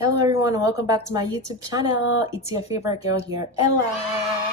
Hello everyone and welcome back to my YouTube channel. It's your favorite girl here, Ella.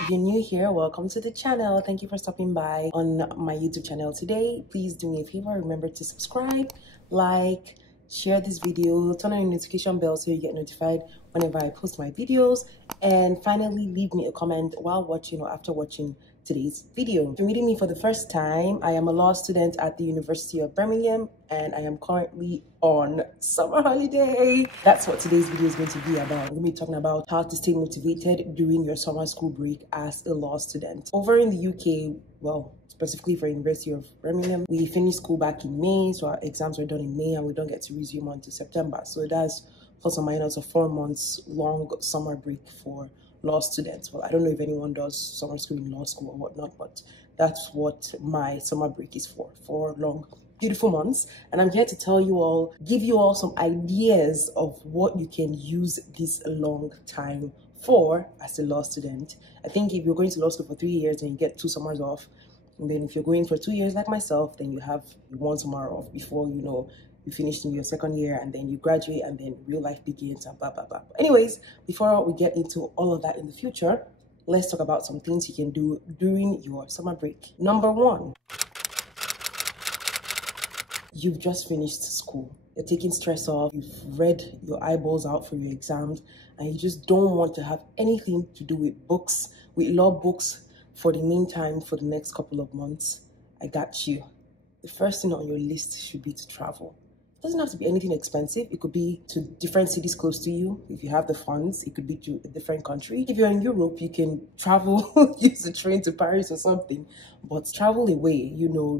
If you're new here, welcome to the channel. Thank you for stopping by on my YouTube channel today. Please do me a favor, remember to subscribe, like, share this video, turn on your notification bell so you get notified whenever I post my videos, and finally leave me a comment while watching or after watching today's video. If you're meeting me for the first time, I am a law student at the University of Birmingham and I am currently on summer holiday. That's what today's video is going to be about. We're going to be talking about how to stay motivated during your summer school break as a law student. Over in the UK, well, specifically for University of Birmingham, we finished school back in May, so our exams were done in May and we don't get to resume until September. So that's plus or minus a 4 months long summer break for law students. Well, I don't know if anyone does summer school in law school or whatnot, but that's what my summer break is for 4 long beautiful months. And I'm here to tell you all, give you all some ideas of what you can use this long time for as a law student. I think if you're going to law school for 3 years and you get 2 summers off, and then if you're going for 2 years like myself, then you have 1 summer off before you finish in your 2nd year, and then you graduate, and then real life begins, and blah blah blah. But anyways, before we get into all of that in the future, let's talk about some things you can do during your summer break. Number 1, you've just finished school. You're taking stress off, you've read your eyeballs out for your exams, and you just don't want to have anything to do with books, with law books for the meantime, for the next couple of months. I got you. The first thing on your list should be to travel. It doesn't have to be anything expensive. It could be to different cities close to you. If you have the funds, it could be to a different country. If you're in Europe, you can travel, use the train to Paris or something, but travel away,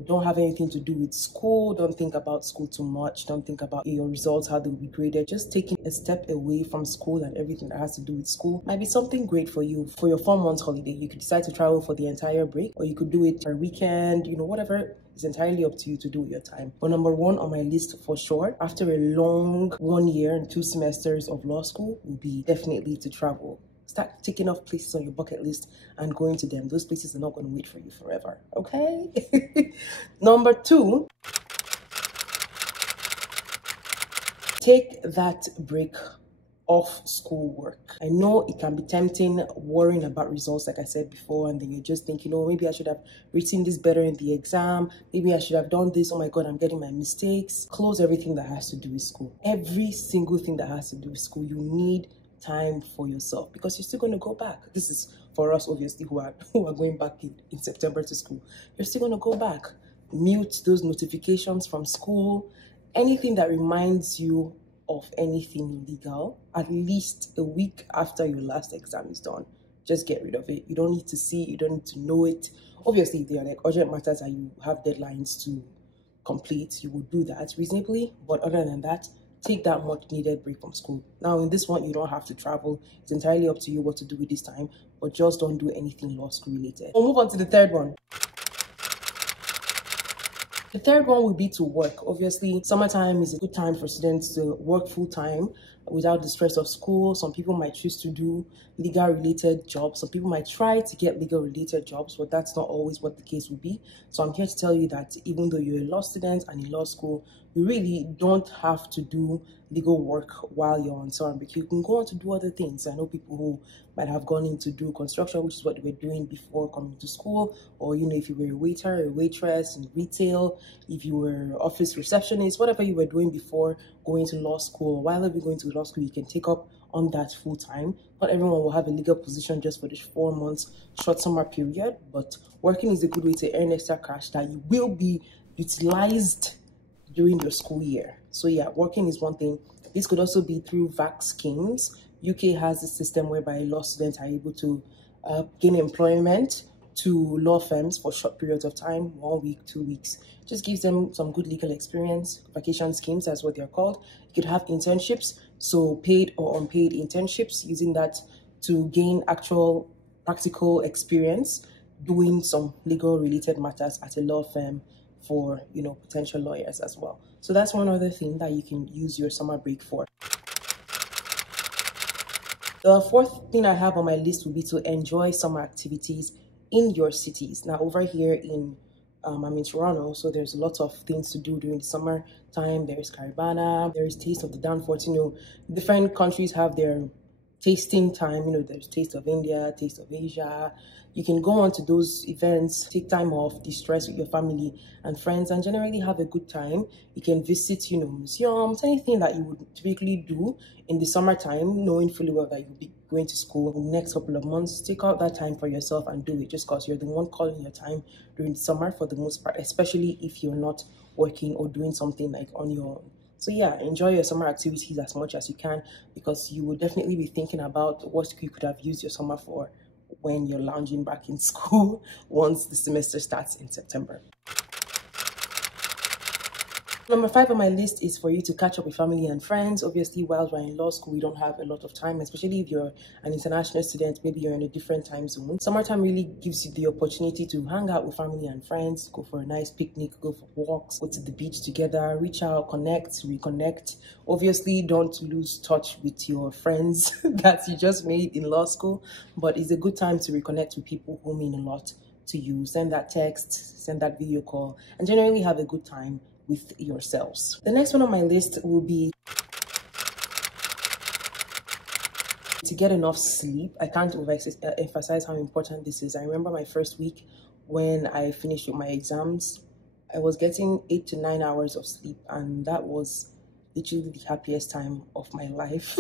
don't have anything to do with school. Don't think about school too much. Don't think about your results, how they'll be graded. Just taking a step away from school and everything that has to do with school might be something great for you. For your 4 months holiday, you could decide to travel for the entire break, or you could do it for a weekend, whatever. It's entirely up to you to do with your time. But number 1 on my list for sure, after a long 1 year and 2 semesters of law school, will be definitely to travel. Start ticking off places on your bucket list and going to them. Those places are not going to wait for you forever, okay? Number 2, take that break off schoolwork. I know it can be tempting, worrying about results like I said before, and then you just think, maybe I should have written this better in the exam, maybe I should have done this, oh my god, I'm getting my mistakes. Close everything that has to do with school. Every single thing that has to do with school, you need time for yourself, because you're still going to go back. This is for us, obviously, who are going back in September to school. You're still going to go back. Mute those notifications from school, anything that reminds you of anything legal at least a week after your last exam is done. Just get rid of it. You don't need to see it, you don't need to know it. Obviously, if they are like urgent matters and you have deadlines to complete, you will do that reasonably, but other than that, take that much needed break from school. Now in this one, you don't have to travel. It's entirely up to you what to do with this time, but just don't do anything law school related. We'll move on to the third one. The third one would be to work. Obviously, summertime is a good time for students to work full-time without the stress of school. Some people might choose to do legal-related jobs. Some people might try to get legal-related jobs, but that's not always what the case would be. So I'm here to tell you that even though you're a law student and in law school, you really don't have to do legal work while you're on summer break. You can go on to do other things. I know people who might have gone in to do construction, which is what they were doing before coming to school, or if you were a waiter or a waitress in retail, if you were office receptionist, whatever you were doing before going to law school. While you're going to law school, you can take up on that full time. Not everyone will have a legal position just for this 4 months short summer period, but working is a good way to earn extra cash that you will be utilized during your school year. So yeah, working is one thing. This could also be through VAC schemes. UK has a system whereby law students are able to gain employment to law firms for short periods of time, 1 week, 2 weeks. Just gives them some good legal experience. Vacation schemes, that's what they're called. You could have internships, so paid or unpaid internships, using that to gain actual practical experience doing some legal related matters at a law firm for potential lawyers as well. So that's one other thing that you can use your summer break for. The 4th thing I have on my list would be to enjoy summer activities in your cities. Now over here in I'm in Toronto, so there's lots of things to do during the summer time. There's Caribana, there's Taste of the Danforth. Different countries have their tasting time. There's Taste of India, Taste of Asia. You can go on to those events, take time off, de-stress with your family and friends, and generally have a good time. You can visit, museums, anything that you would typically do in the summertime, knowing fully well that you'll be going to school in the next couple of months. Take out that time for yourself and do it, just because you're the one calling your time during the summer for the most part, especially if you're not working or doing something like on your own. So yeah, enjoy your summer activities as much as you can, because you will definitely be thinking about what you could have used your summer for when you're lounging back in school once the semester starts in September. Number 5 on my list is for you to catch up with family and friends. Obviously, while we're in law school, we don't have a lot of time, especially if you're an international student, maybe you're in a different time zone. Summertime really gives you the opportunity to hang out with family and friends, go for a nice picnic, go for walks, go to the beach together, reach out, connect, reconnect. Obviously, don't lose touch with your friends that you just made in law school, but it's a good time to reconnect with people who mean a lot to you. Send that text, send that video call, and generally have a good time with yourselves. The next one on my list will be to get enough sleep. I can't emphasize how important this is. I remember my first week when I finished with my exams, I was getting 8 to 9 hours of sleep, and that was literally the happiest time of my life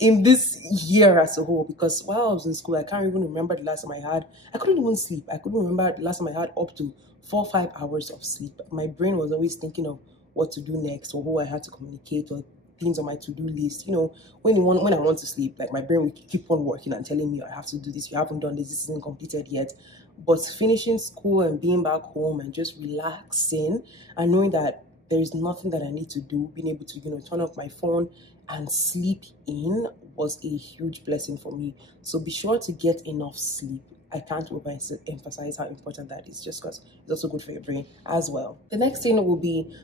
in this year as a whole, because while I was in school, I can't even remember the last time I couldn't even sleep. I couldn't remember the last time I had up to 4 or 5 hours of sleep. My brain was always thinking of what to do next, or who I had to communicate, or things on my to-do list. When I want to sleep, like, my brain will keep on working and telling me, I have to do this, you haven't done this, this isn't completed yet. But finishing school and being back home and just relaxing and knowing that there is nothing that I need to do, being able to turn off my phone and sleep in, was a huge blessing for me. So be sure to get enough sleep. I can't emphasize how important that is, just because it's also good for your brain as well. The next thing will be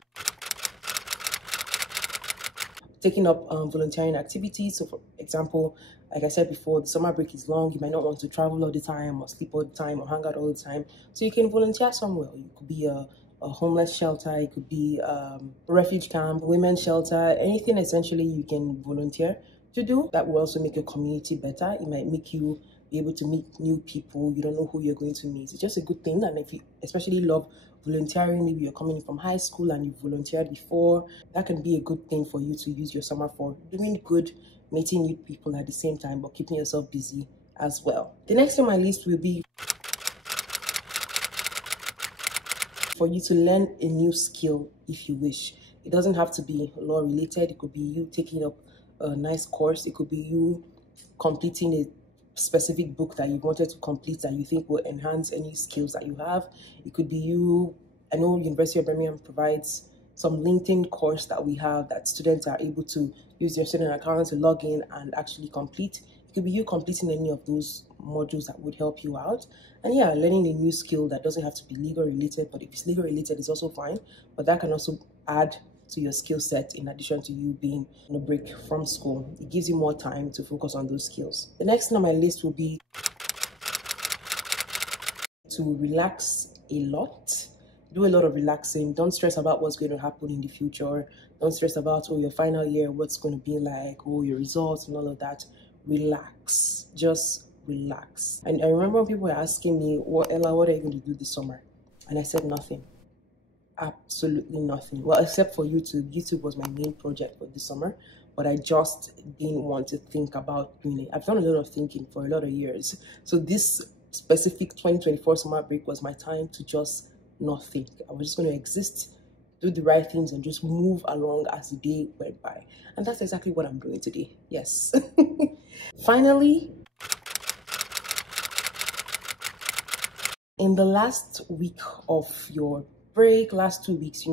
taking up volunteering activities. So for example, like I said before, the summer break is long. You might not want to travel all the time or sleep all the time or hang out all the time. So you can volunteer somewhere. You could be a homeless shelter, it could be a refuge camp, women's shelter, anything essentially you can volunteer to do. That will also make your community better. It might make you be able to meet new people. You don't know who you're going to meet. It's just a good thing. And if you especially love volunteering, maybe you're coming from high school and you've volunteered before, that can be a good thing for you to use your summer for. Doing good, meeting new people at the same time, but keeping yourself busy as well. The next on my list will be for you to learn a new skill if you wish. It doesn't have to be law related. It could be you taking up a nice course. It could be you completing a specific book that you wanted to complete that you think will enhance any skills that you have. It could be you, I know University of Birmingham provides some LinkedIn course that we have that students are able to use their student account to log in and actually complete. It could be you completing any of those modules that would help you out. And yeah, learning a new skill that doesn't have to be legal related, but if it's legal related, it's also fine. But that can also add to your skill set in addition to you being on a break from school. It gives you more time to focus on those skills. The next thing on my list will be to relax a lot. Do a lot of relaxing. Don't stress about what's going to happen in the future. Don't stress about, your final year, what's going to be like, your results and all of that. Relax. Just relax. And I remember when people were asking me, Ella, what are you going to do this summer? And I said nothing. Absolutely nothing. Well, except for YouTube. YouTube was my main project for this summer, but I just didn't want to think about doing it. I've done a lot of thinking for a lot of years. So this specific 2024 summer break was my time to just not think. I was just going to exist, do the right things, and just move along as the day went by. And that's exactly what I'm doing today. Yes. Finally, in the last week of your break, last 2 weeks,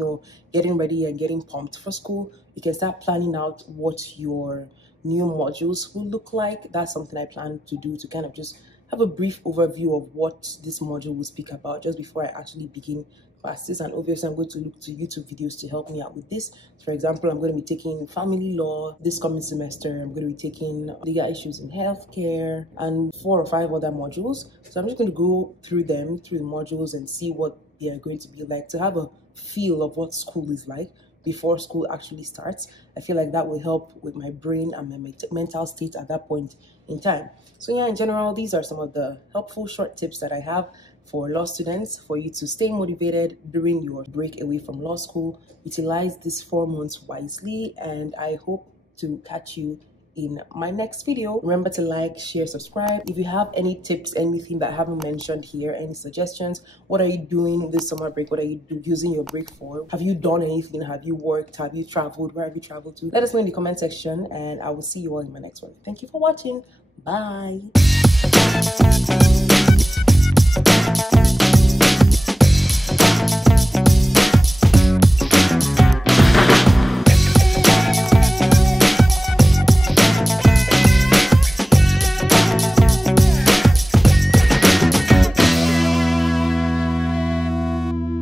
getting ready and getting pumped for school, you can start planning out what your new modules will look like. That's something I plan to do, to kind of just have a brief overview of what this module will speak about just before I actually begin classes. And obviously I'm going to look to YouTube videos to help me out with this. For example, I'm going to be taking family law this coming semester. I'm going to be taking legal issues in healthcare and 4 or 5 other modules. So I'm just going to go through the modules and see what they are going to be like, to have a feel of what school is like before school actually starts. I feel like that will help with my brain and my mental state at that point in time. So yeah, in general, these are some of the helpful short tips that I have for law students for you to stay motivated during your break away from law school. Utilize these 4 months wisely, and I hope to catch you in my next video. Remember to like, share, subscribe. If you have any tips, anything that I haven't mentioned here, any suggestions, what are you doing this summer break? What are you using your break for? Have you done anything? Have you worked? Have you traveled? Where have you traveled to? Let us know in the comment section, and I will see you all in my next one. Thank you for watching. Bye.